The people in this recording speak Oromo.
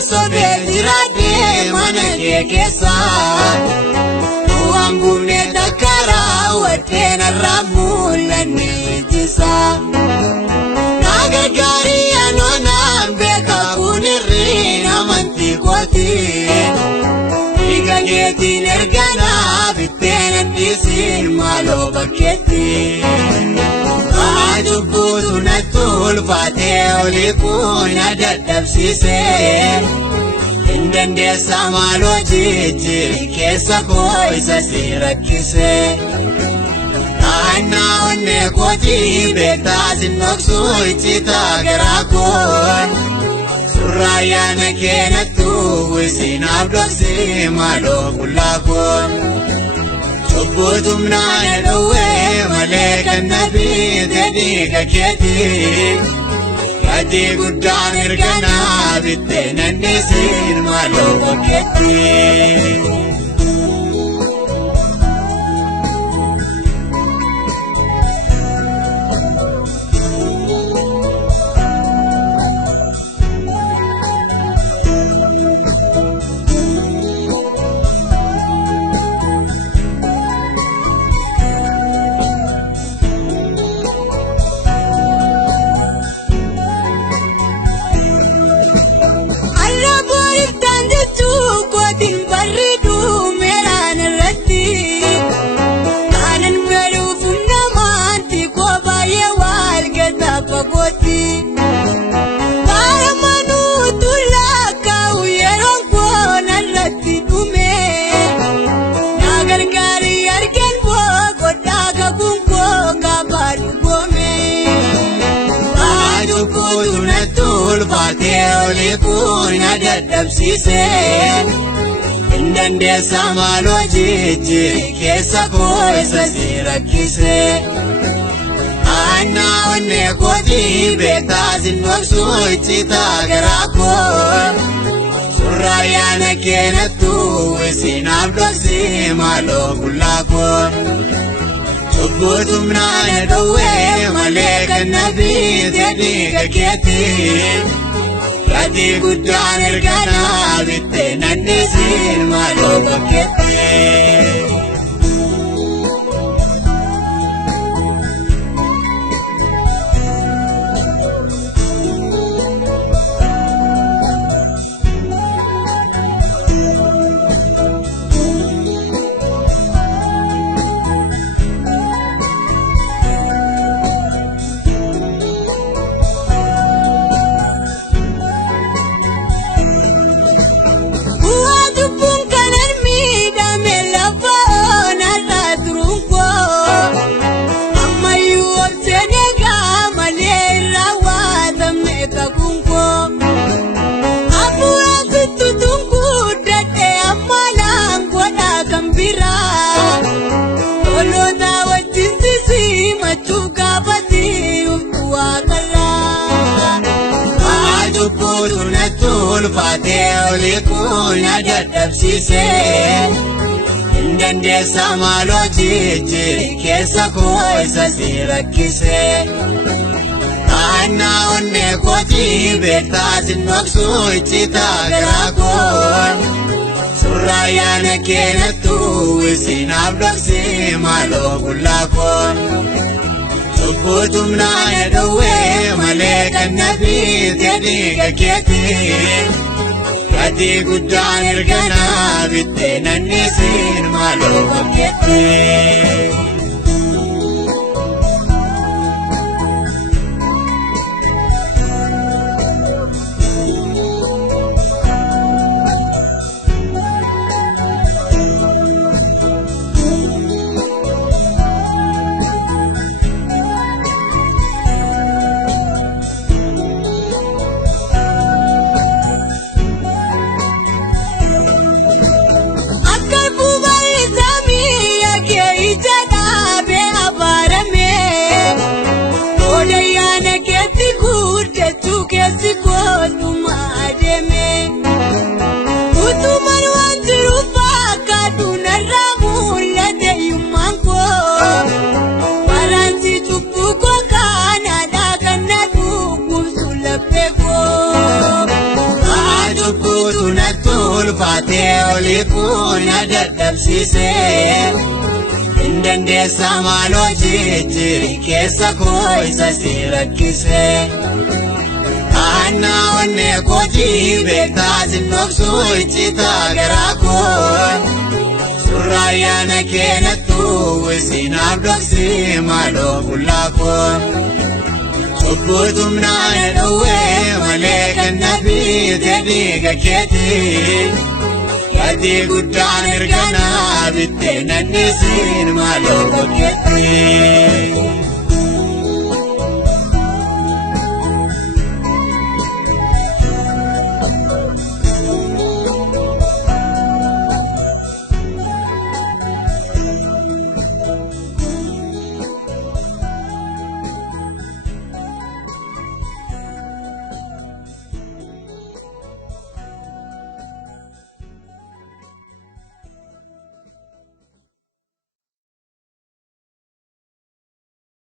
Sobe jirade manake kesa Uangune dakara watena ramulani jisa Nagagari anona beka kuniri namanti kwati Igageti nergana bitena nisin malo baketi Ajubudu natul fate olikuna dadabsise Indende samalo jiji kesa koisa sirakise Ana onne koji beta sinoksu ichita gerakon Suraya nakena tu wisinabdosi malo kulakon Chubutum na edowe maleka nabi dedika keti Yadi guddan irgana bitte nannisin malo keti Kuna dadabsise Indande samalo jiji kesa koisa sirakise Ana onne koji beta sinoksu ichita gerakon Suraya nakena tu wisinabdosi malo kulakon Chubutum na edowe maleka nabi dedika keti Yadi guddan irgana bitte nannisin malo keti Fate olikuna dadabsise Indende samalo jiji kesa koisa sirakise Ana onne koji beta sinoksu ichita gerakon Suraya nakena tu wisinabdosi malo kulakon Chubutum na edowe maleka nabi dedika keti Yadi guddan irgana bitte nannisin malo keti kun dadhabsiise Indandeessa maaloo jijjiiri keessa koo isa si rakkise Anna onne kootii beektaa sinnoksu iccitaa garaa koo Surraayyaana keenattu isinaaf dhoksi maaloo qullaa koo Ubbutumnaan dhowwee malee kan nabiite dhiiga keetii Gatii guddaan erganaa bittee nannisin maaloo dhokkeetti